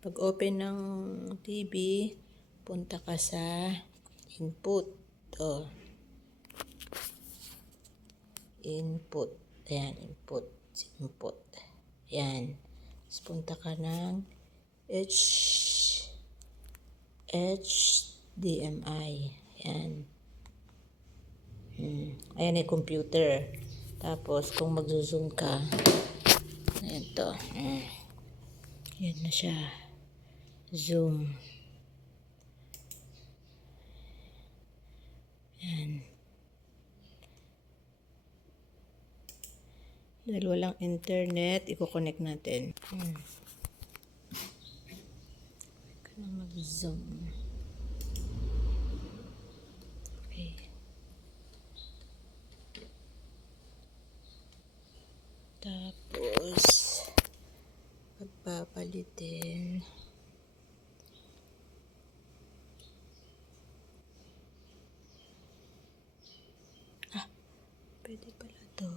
Pag open ng TV, punta ka sa input. To. Input. Ayan, input. Input. Ayan. Tapos punta ka ng HDMI. Ayan. Ayan yung computer. Tapos kung mag-zoom ka, ayan to. Ayan na siya. Zoom. Ayan. Dahil walang internet, i-connect natin. Ka na mag-zoom. Okay. Tapos, pagpapalitin. Pwede pala to.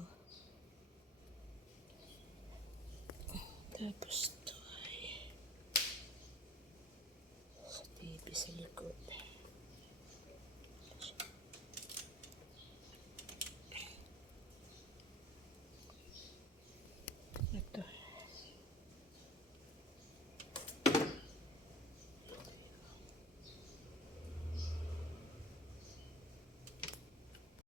Tapos to ay sa TV sa likod.